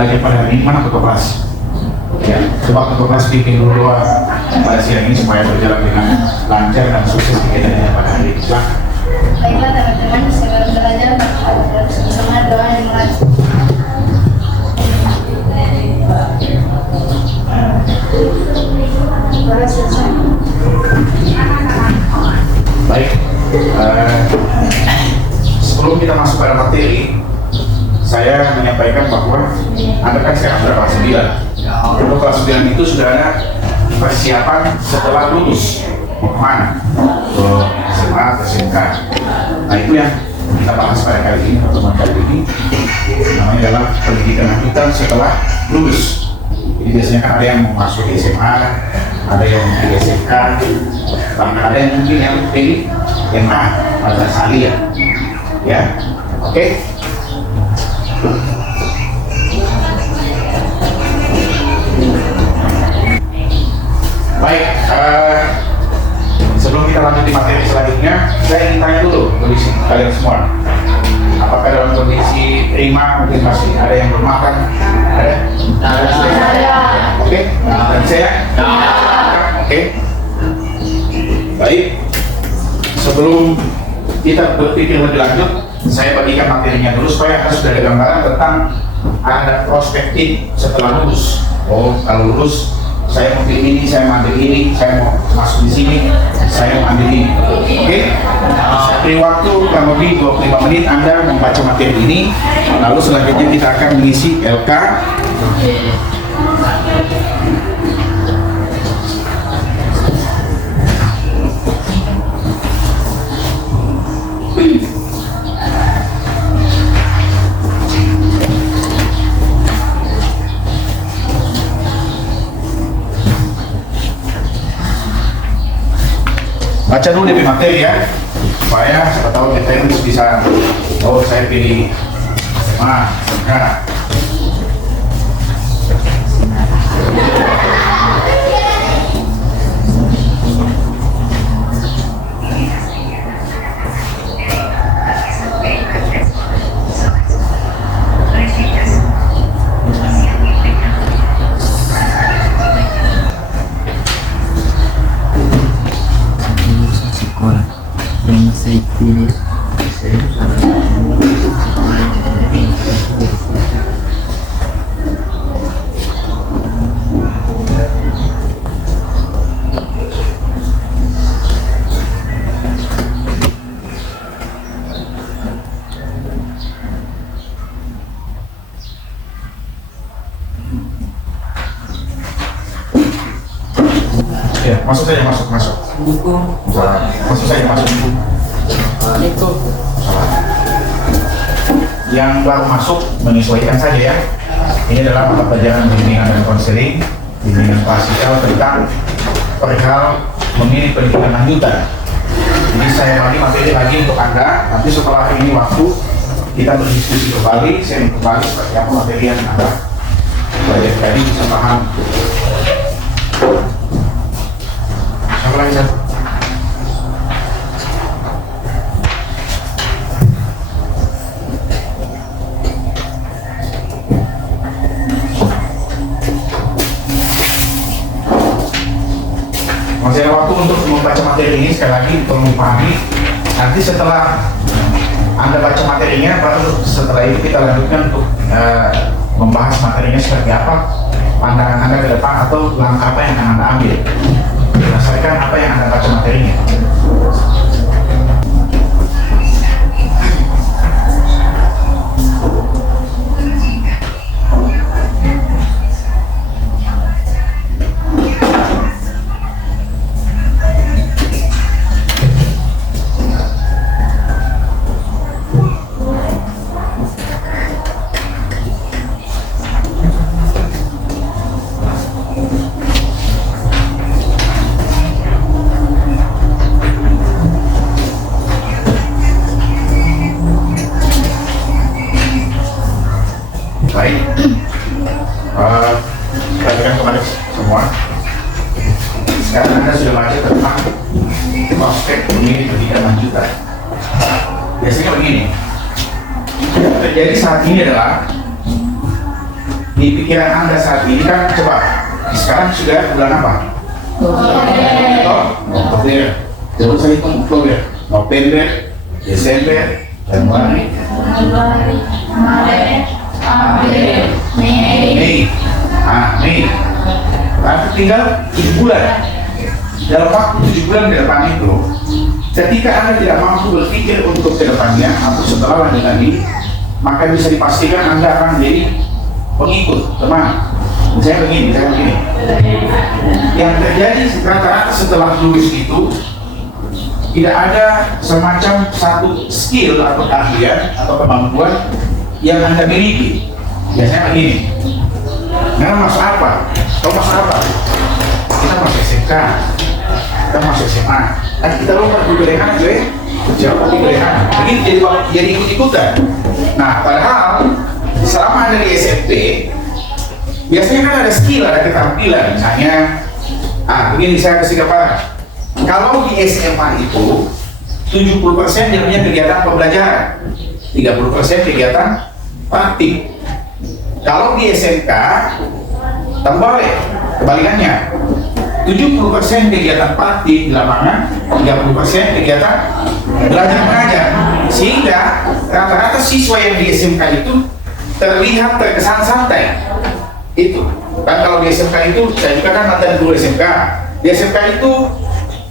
belajar pada hari ini mana ketua kelas? Ya, coba ketua kelas bikin dulu doa pada siang ini supaya berjalan dengan lancar dan sukses kegiatannya pada hari ini. Silahkan. Baiklah teman-teman, segala belajar harus semangat doa yang mulai. Baik, sebelum kita masuk pada materi, saya menyampaikan bahwa Anda kan sekarang sudah kelas 9. Untuk kelas 9 itu sudah ada persiapan setelah lulus. Mau kemana? Ke SMA atau SMK. Nah itu yang kita bahas pada kali ini, pertemuan kali ini. Namanya adalah pendidikan lanjutan setelah lulus. Jadi biasanya kan ada yang mau masuk di SMA, ada yang di SMK, bahkan ada yang mungkin yang pilih MA, madrasah aliyah. Ya, oke. Baik, sebelum kita lanjut di materi selanjutnya, saya ingin tanya dulu kondisi kalian semua. Apakah dalam kondisi prima mungkin masih ada yang belum makan? Ada? Ada. Oke, dan saya? Oke. Baik, sebelum kita berpikir lebih lanjut, saya bagikan materinya dulu supaya Anda sudah ada gambaran tentang ada perspektif setelah lulus. Oh, kalau lulus saya mau pilih ini, saya mau ambil ini, saya mau masuk di sini, saya mau ambil ini. Oke? Di waktu kurang lebih 25 menit Anda membaca materi ini, lalu selanjutnya kita akan mengisi LK. Baca dulu DP materi ya, supaya siapa tahu kita ini bisa, oh saya pilih SMA, SMK. Ya, masuk saja, masuk. Masuk saja, masuk. Yang baru masuk menyesuaikan saja ya. Ini adalah mata pelajaran bimbingan dan konseling, bimbingan klasikal tentang perihal memilih pendidikan lanjutan. Jadi saya bagi materi lagi untuk Anda. Nanti setelah ini waktu kita berdiskusi kembali, saya kembali seperti apa materi yang Anda belajar tadi bisa paham. Apa lagi satu? Masih ada waktu untuk membaca materi ini sekali lagi untuk memahami. Nanti setelah Anda baca materinya, baru setelah itu kita lanjutkan untuk membahas materinya seperti apa, pandangan Anda ke depan atau langkah apa yang akan Anda ambil berdasarkan apa yang Anda baca materinya. Baik, perhatikan kepada semua. Sekarang Anda sudah baca tentang prospek memilih pendidikan lanjutan. Biasanya begini, yang terjadi saat ini adalah di pikiran Anda saat ini kan coba sekarang sudah bulan apa? Oktober. Terus saya hitung Oktober, November, Desember, Januari, Maret, April, Mei. Mei. Berarti tinggal 7 bulan. Dalam waktu 7 bulan ke depan itu, ketika Anda tidak mampu berpikir untuk ke depannya atau setelah lanjutan ini, maka bisa dipastikan Anda akan menjadi pengikut teman. Misalnya begini. Yang terjadi rata-rata setelah lulus itu tidak ada semacam satu skill atau keahlian atau kemampuan yang Anda miliki. Biasanya begini. Nah, masuk apa? Kau masuk apa? Kita masuk SMK, kita masuk SMA. Kan kita lompat di gorengan, jauh di gorengan. Begini jadi ikut-ikutan. Nah, padahal selama Anda di SMP, biasanya kan ada skill, ada keterampilan. Misalnya, begini saya kasih gambaran. Kalau di SMA itu 70% jadinya kegiatan pembelajaran, 30% kegiatan praktik. Kalau di SMK terbalik, kebalikannya 70% kegiatan praktik di lapangan, 30% kegiatan belajar mengajar. Sehingga rata-rata siswa yang di SMK itu terlihat terkesan santai. Itu kan kalau di SMK itu, saya juga kan mantan guru SMK. Di SMK itu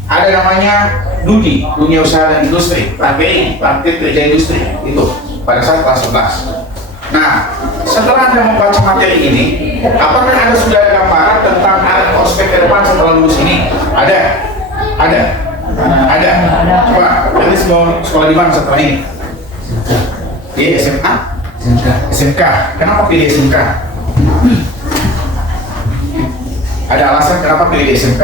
ada namanya DUDI, Dunia Usaha dan Industri, praktik kerja industri itu pada saat kelas 11. Nah, setelah Anda membaca materi ini, apakah Anda sudah ada gambaran tentang prospek ke depan setelah lulus ini? Ada. Coba, nanti mau sekolah di mana setelah ini? Di SMA? SMK. Kenapa pilih SMK? Ada alasan kenapa pilih SMK?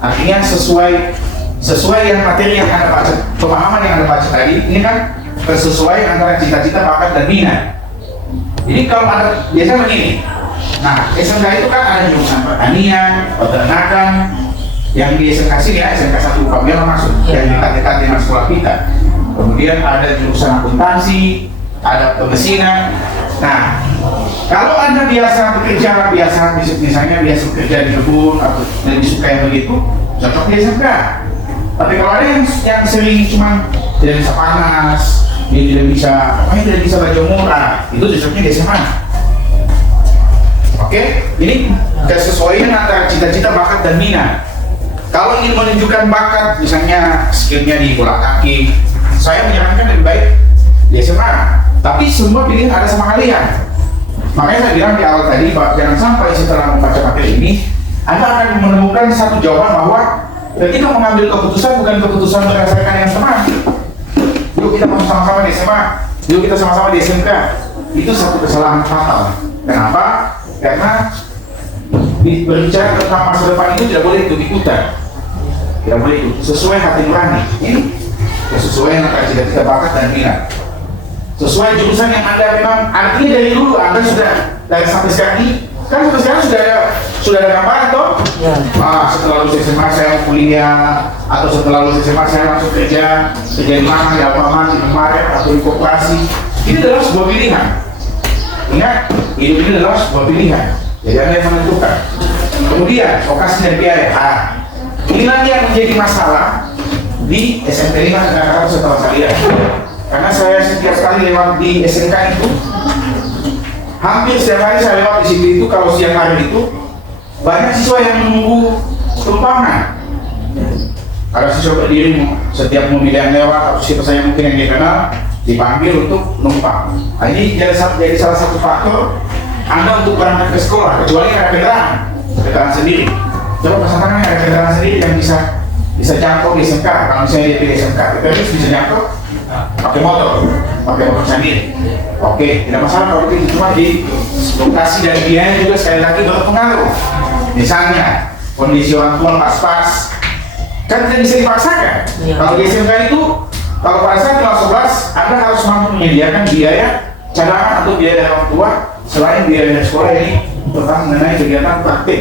Artinya sesuai yang materi yang Anda baca, pemahaman yang Anda baca tadi, ini kan sesuai antara cita-cita, bakat, dan minat. Jadi kalau Anda biasanya begini, nah SMK itu kan ada jurusan pertanian, peternakan, yang di SMK sini ya, SMK 1 Pamela masuk, yang dekat-dekat dengan sekolah kita. Kemudian ada jurusan akuntansi, ada pemesinan. Nah, kalau Anda biasa bekerja, misalnya biasa bekerja di kebun atau lebih suka yang begitu, cocok di SMK. Tapi kalau ada yang sering cuma tidak bisa panas, dia tidak bisa baju murah, itu cocoknya di SMA. Oke, ini kesesuaian antara cita-cita, bakat, dan minat. Kalau ingin menunjukkan bakat, misalnya skillnya di bola kaki, saya menyarankan lebih baik di SMA. Tapi semua pilihan ada sama kalian. Makanya saya bilang di awal tadi, bahwa jangan sampai setelah membaca materi ini, Anda akan menemukan satu jawaban bahwa ketika mengambil keputusan bukan keputusan berdasarkan yang teman. Yuk kita sama-sama di SMA, yuk kita sama-sama di SMK. Itu satu kesalahan fatal. Kenapa? Karena berbicara tentang masa depan itu tidak boleh ikut-ikutan. Tidak boleh ikut. Sesuai hati nurani. Ini kesesuaian antara cita-cita, bakat, dan minat. Sesuai jurusan yang Anda memang, artinya dari dulu Anda sudah dari sampai sekarang ini, kan sampai sekarang sudah ada gambaran toh? Ya. Setelah lulus SMA saya mau kuliah, atau setelah lulus SMA saya langsung kerja di mana, di Alfamart, di Maret, atau di koperasi. Ini adalah sebuah pilihan. Ingat, hidup ini adalah sebuah pilihan. Jadi Anda yang menentukan. Kemudian vokasi dan biaya. Ini lagi yang menjadi masalah di SMP 5 dan setelah saya. Karena saya setiap kali lewat di SMK itu, hampir setiap hari saya lewat di situ itu, kalau siang hari itu banyak siswa yang menunggu tumpangan. Ada siswa berdiri setiap mobil yang lewat atau siapa saya mungkin yang dia kenal dipanggil untuk numpang. Nah, ini jadi salah satu faktor Anda untuk berangkat ke sekolah, kecuali ada kendaraan sendiri. Coba pasangan ada kendaraan sendiri yang bisa jangkau di SMK. Kalau misalnya dia pilih SMK, kita harus bisa jangkau pakai motor sendiri. Oke, tidak masalah kalau itu, cuma di lokasi dan biaya juga sekali lagi berpengaruh. Misalnya kondisi orang tua pas-pas, kan tidak bisa dipaksakan. Kalau di SMK itu, kalau pada saat kelas 11, Anda harus mampu menyediakan biaya cadangan atau biaya dari orang tua selain biaya dari sekolah ini tentang mengenai kegiatan praktik.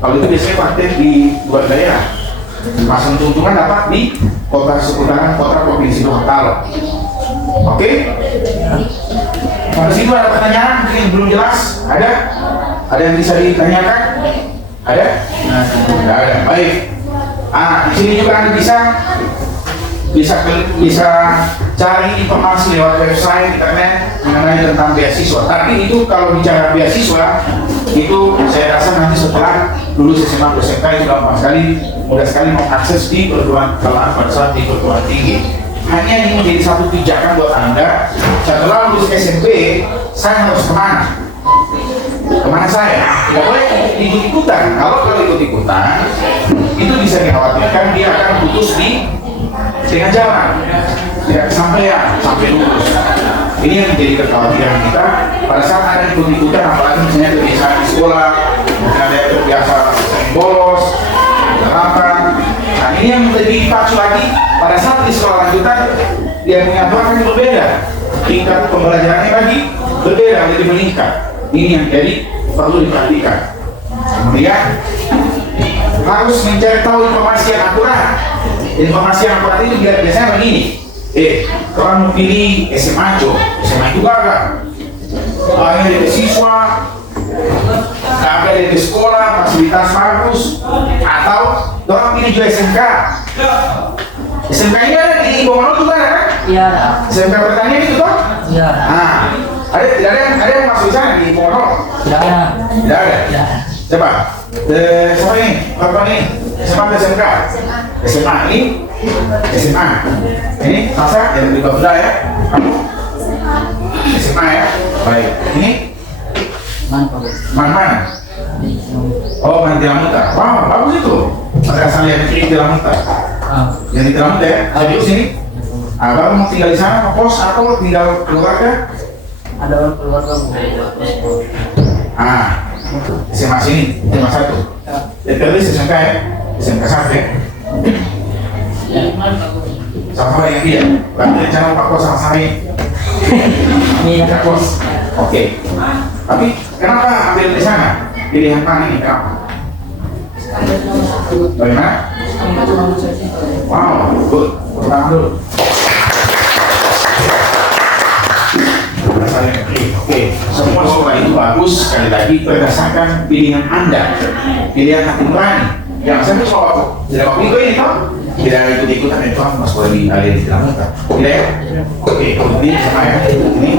Kalau itu biasanya praktik di luar daerah. Masa keuntungan dapat di kota seputaran kota provinsi Gorontalo. Oke? Di situ ada pertanyaan mungkin yang belum jelas? Ada? Ada yang bisa ditanyakan? Ada? Tidak ada. Baik. Di sini juga Anda bisa cari informasi lewat website internet mengenai tentang beasiswa. Tapi itu kalau bicara beasiswa itu saya rasa nanti setelah lulus SMA atau SMK itu gampang sekali, mudah sekali mengakses di perguruan pada saat di perguruan tinggi. Hanya ini menjadi satu pijakan buat Anda. Setelah lulus SMP, saya harus kemana? Kemana saya? Tidak boleh ikut-ikutan. Kalau ikut-ikutan, itu bisa dikhawatirkan dia akan putus di tengah jalan, tidak kesampaian sampai lulus. Ini yang menjadi kekhawatiran kita pada saat ada ikut-ikutan, apalagi misalnya kebiasaan di sekolah, mungkin ada yang terbiasa bolos, terlambat. Nah, ini yang menjadi pacu lagi pada saat di sekolah lanjutan dia punya bahkan berbeda, tingkat pembelajarannya lagi berbeda, lebih meningkat. Ini yang jadi perlu diperhatikan. Kemudian harus mencari tahu informasi yang akurat. Informasi yang akurat itu biasanya begini. Kalau mau pilih SMA itu gagal. Ada dari siswa, ada dari sekolah, fasilitas bagus, atau orang pilih juga SMK. SMK ini ada di Bogor juga ada kan? Iya. SMK pertanian itu toh? Iya. Nah, tidak ada yang masuk di sana di Bogor? Tidak ada. Tidak ada. Tidak. Coba, siapa ini? Bapak ini? SMA atau SMK? SMA ini? SMA. Ini Sasa yang di Babda ya? Kamu? SMA ya? Baik. Ini? Mana? Oh, Mantilamuta. Wow, bagus itu. Ada asal yang di Tilamuta. Yang di Tilamuta ya? Jadi di sini? Baru mau tinggal di sana, kos atau tinggal keluarga? Ada orang keluarga mau. SMA sini, SMA 1. Ya terus SMK ya? SMK 1 ya? Sama-sama yang dia? Berarti rencana Pak Kos sama-sama ini? Iya. Pak Kos? Oke. Tapi kenapa ambil di sana? Pilihan mana ini? Kenapa? Bagaimana? Wow, good. Pertama dulu. Oke, semua sekolah itu bagus, sekali lagi berdasarkan pilihan Anda, pilihan hati nurani. Yang saya tuh soal tidak mau ikut ini toh, tidak ikut-ikutan itu mas sekolah di ada di dalam kita, tidak ya? Oke, ini sama ya, ini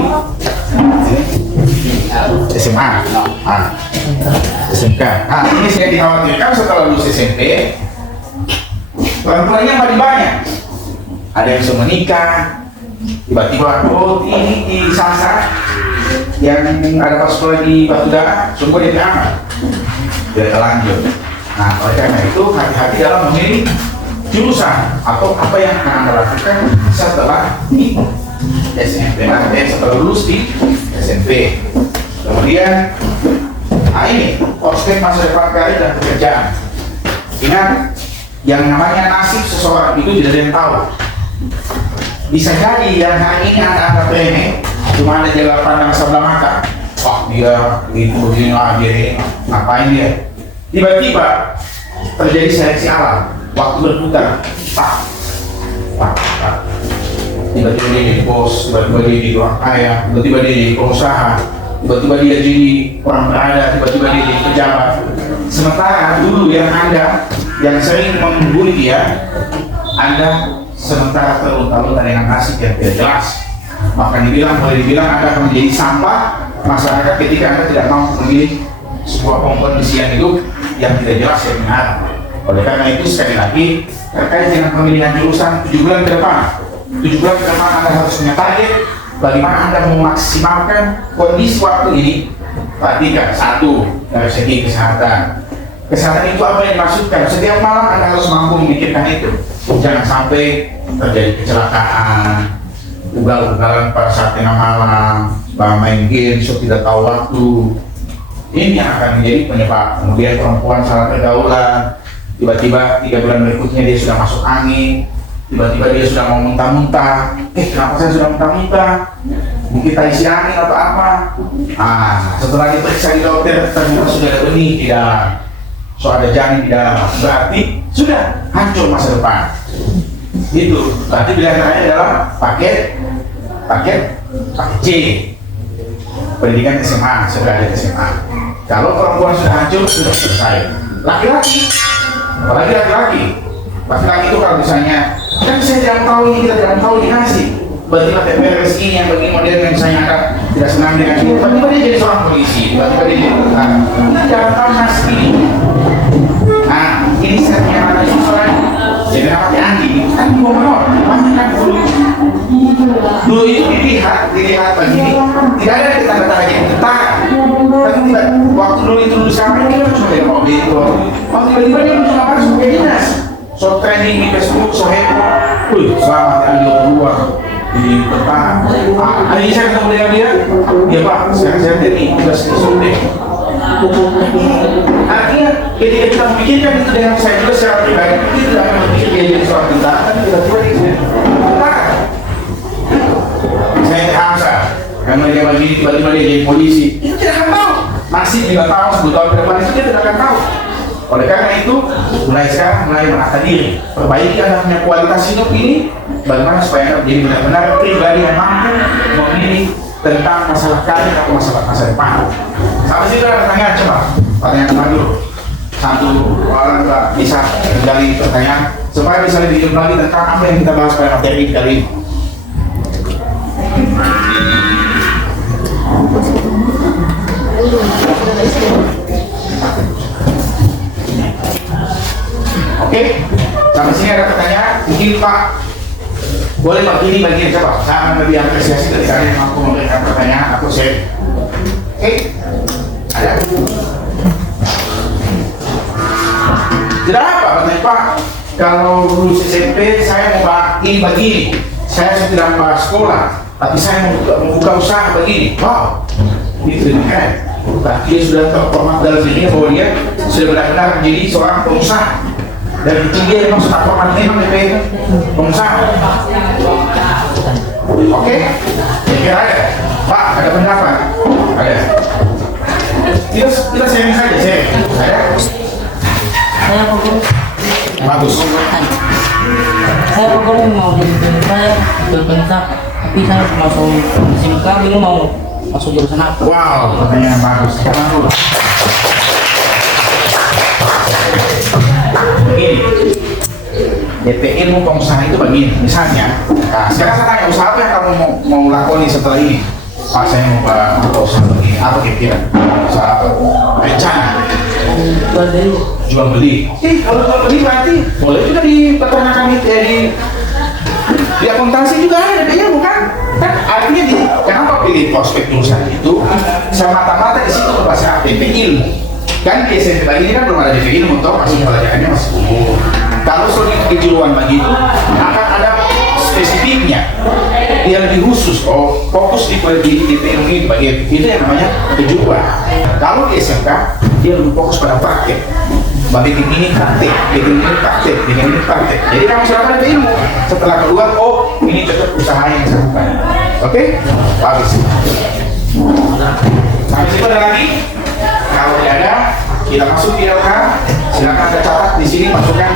SMA, SMK. Ini saya dikhawatirkan setelah lulus SMP, orang-orangnya makin banyak. Ada yang sudah menikah, tiba-tiba ini di Sasa yang ada pas sekolah di Batudara, sungguh dia diangkat, dia terlanjur. Nah, oleh karena itu hati-hati dalam memilih jurusan atau apa yang akan Anda lakukan setelah di SMP, setelah lulus di SMP. Kemudian, ini prospek masa depan karir dan pekerjaan. Ingat, yang namanya nasib seseorang itu tidak ada yang tahu. Bisa jadi yang hari ini Anda remeh, cuma ada jalan pandang sebelah mata. Wah, dia begini lah, dia ngapain dia? Tiba-tiba terjadi seleksi alam, waktu berputar, tiba-tiba dia jadi bos, tiba-tiba dia jadi orang kaya, tiba-tiba dia jadi pengusaha, tiba-tiba dia jadi orang berada, tiba-tiba dia jadi pejabat. Sementara dulu yang Anda yang sering membuli dia, Anda sementara terlunta-lunta dengan nasib yang tidak jelas. Maka boleh dibilang Anda akan menjadi sampah masyarakat ketika Anda tidak mampu memilih sebuah kondisi yang hidup yang tidak jelas yang benar. Oleh karena itu sekali lagi terkait dengan pemilihan jurusan 7 bulan ke depan, 7 bulan ke depan Anda harus punya target bagaimana Anda memaksimalkan kondisi waktu ini. Perhatikan, satu, dari segi kesehatan. Kesehatan itu apa yang dimaksudkan? Setiap malam Anda harus mampu memikirkan itu. Jangan sampai terjadi kecelakaan, ugal-ugalan pada saat tengah malam, main game, tidak tahu waktu. Ini yang akan menjadi penyebab. Kemudian perempuan salah pergaulan, tiba-tiba 3 bulan berikutnya dia sudah masuk angin, tiba-tiba dia sudah mau muntah-muntah. Kenapa saya sudah muntah-muntah? Mungkin tak isi angin atau apa? Setelah diperiksa di dokter ternyata sudah ada benih di dalam, ada janin di dalam. Berarti sudah hancur masa depan. Itu berarti pilihan terakhir adalah paket C. pendidikan SMA, sederajat SMA. Kalau perempuan sudah hancur, sudah selesai. Laki-laki, apalagi laki-laki. Laki-laki itu kalau misalnya, kan saya tidak tahu ini, kita tidak tahu dikasih. Tiba-tiba TPRS ini yang begini model yang saya akan tidak senang dengan ini. Tiba-tiba dia jadi seorang polisi, tiba-tiba dia jadi tentara. Kita tidak tahu nasib ini. Nah, ini saya punya anak itu soalnya. Jadi namanya Andi, kan dua menor, banyak kan dulu. Dulu itu dilihat begini, tidak ada tanda-tanda yang tentara. Tapi tidak, waktu dulu itu sama ini kan cuma dari mobil itu. Waktu tiba-tiba dia muncul apa sebagai dinas. So training di Facebook, so heboh. Selamat Andi keluar di tentara. Hari ini saya ketemu dengan dia Pak, saya jadi tugas di Sunday. Artinya ketika kita memikirkan itu dengan saya juga secara pribadi, kita tidak akan berpikir dia jadi seorang tentara, tapi tiba-tiba dia jadi tentara. Saya terhamsa, karena dia begini tiba-tiba dia jadi polisi, itu tidak akan tahu. Masih 5 tahun, 10 tahun ke depan itu dia tidak akan tahu. Oleh karena itu, mulai sekarang mulai menata diri, perbaiki Anda punya kualitas hidup ini, bagaimana supaya Anda menjadi benar-benar pribadi yang mampu memilih tentang masalah karir atau masalah masa depan. Sampai situ ada pertanyaan, coba pertanyaan dulu. Satu orang bisa menggali pertanyaan supaya bisa lebih jauh lagi tentang apa yang kita bahas pada materi kali ini. Oke, sampai sini ada pertanyaan. Mungkin Pak boleh begini coba. Saya akan lebih apresiasi dari kalian yang mampu memberikan pertanyaan. Aku share. Oke, ada. Tidak apa, katanya Pak. Kalau lulus SMP saya mau ini begini. Saya tidak mau sekolah, tapi saya mau membuka usaha begini. Wow, itu lebih keren. Nah, dia sudah terformat dalam dirinya bahwa dia sudah benar-benar menjadi seorang pengusaha. Dan dia memang sudah format memang DP pengusaha. Oke, kira ada. Pak, ada pendapat? Ada. Kita sharing saja, sharing. Ada? Saya pokoknya Bagus. saya pokoknya mau jadi saya berpentak, tapi saya masuk SMK bingung mau masuk jurusan apa. Wow, pertanyaan bagus. Sekarang dulu. Begini, DP ilmu pengusaha itu begini. Misalnya, nah, sekarang saya tanya usaha apa yang kamu mau lakoni setelah ini? Pak, saya mau buka usaha begini. Apa kira-kira? Usaha apa? Rencana. Jual beli. Kalau jual beli berarti boleh juga di peternakan itu di akuntansi juga ada DP-nya bukan? Kan artinya kenapa pilih prospek jurusan itu? Semata-mata di situ berbasis DP ilmu. Kan di SMP lagi ini kan belum ada DP ilmu, toh masih pelajarannya masih umum. Kalau sudah kejuruan begitu, akan ada spesifiknya. Dia lebih khusus, fokus di DP ilmu ini bagian itu yang namanya kejuruan. Kalau di SMK dia lebih fokus pada praktek. Bikin ini praktek, bikin ini praktek, bikin ini praktek. Jadi kamu silakan ada ilmu. Setelah keluar, oh ini cocok usaha yang saya lakukan. Oke? Bagus. Sampai situ ada lagi? Kalau tidak ada, kita masuk di LK. Silakan ada catat di sini, masukkan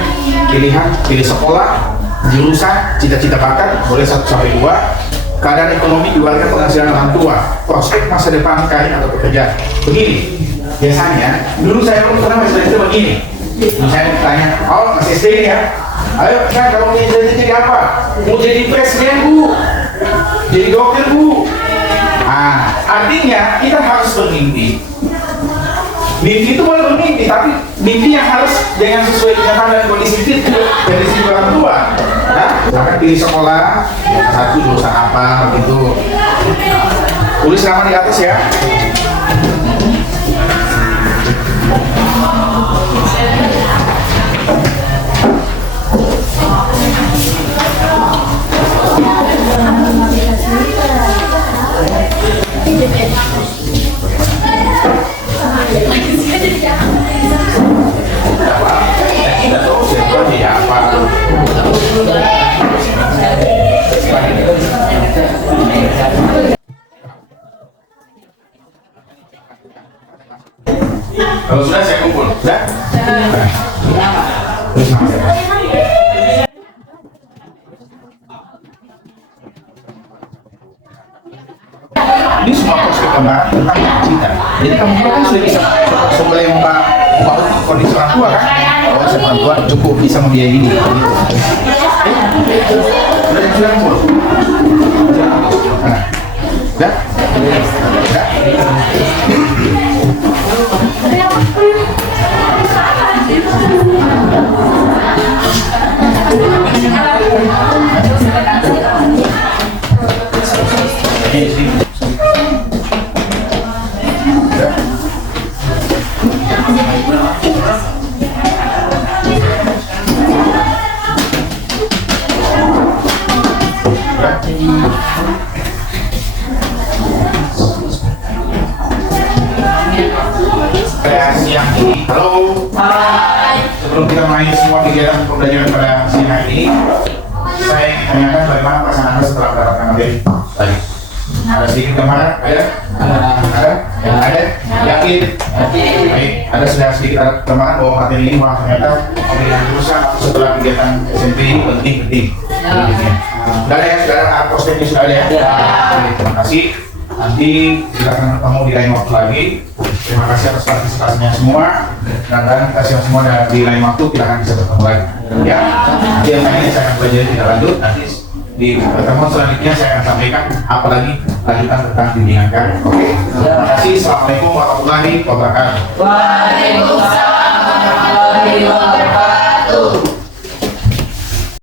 pilihan, pilih sekolah, jurusan, cita-cita bakat, boleh 1 sampai 2. Keadaan ekonomi, keluarga, penghasilan orang tua, prospek masa depan karir atau pekerjaan. Begini, biasanya dulu saya belum pernah masih itu begini. Misalnya ditanya, oh masih SD ini ya, ayo kan kamu mau jadi apa? Mau jadi presiden bu, jadi dokter bu. Ah, artinya kita harus bermimpi. Mimpi itu boleh bermimpi, tapi mimpi yang harus dengan sesuai kenyataan dan kondisi itu dari sisi orang tua. Nah, misalkan pilih sekolah, 1 jurusan apa begitu. Tulis nama di atas ya. Kalau sudah saya kumpul, sudah? Terus nama saya. Ini semua prospek gambaran tentang cinta. Jadi kamu kan sudah bisa sebelum mau kondisi orang tua kan? Oh, orang tua cukup bisa membiayai ini. Sudah umur. Dah? Siang ini, halo. Hai. Sebelum kita mulai semua kegiatan pembelajaran pada siang hari ini, saya ingin tanyakan bagaimana perasaan Anda setelah mendapatkan materi tadi. Ada sedikit gambaran? Ada? Ada? Ada? Yakin? Baik. Ada sudah sedikit gambaran bahwa materi ini ternyata pembelajaran jurusan atau setelah kegiatan SMP ini penting. Sudah ada ya? Sudah ada prospeknya sudah ada ya? Terima kasih. Nanti silakan ketemu di lain waktu lagi. Terima kasih atas partisipasinya semua. Dan kita semua di lain waktu kita akan bisa bertemu lagi. Ya, nanti yang lainnya saya akan belajar tidak lanjut. Nanti di pertemuan selanjutnya saya akan sampaikan apalagi lanjutan tentang bimbingan kan. Oke. Terima kasih. Assalamualaikum warahmatullahi wabarakatuh. Waalaikumsalam warahmatullahi wabarakatuh.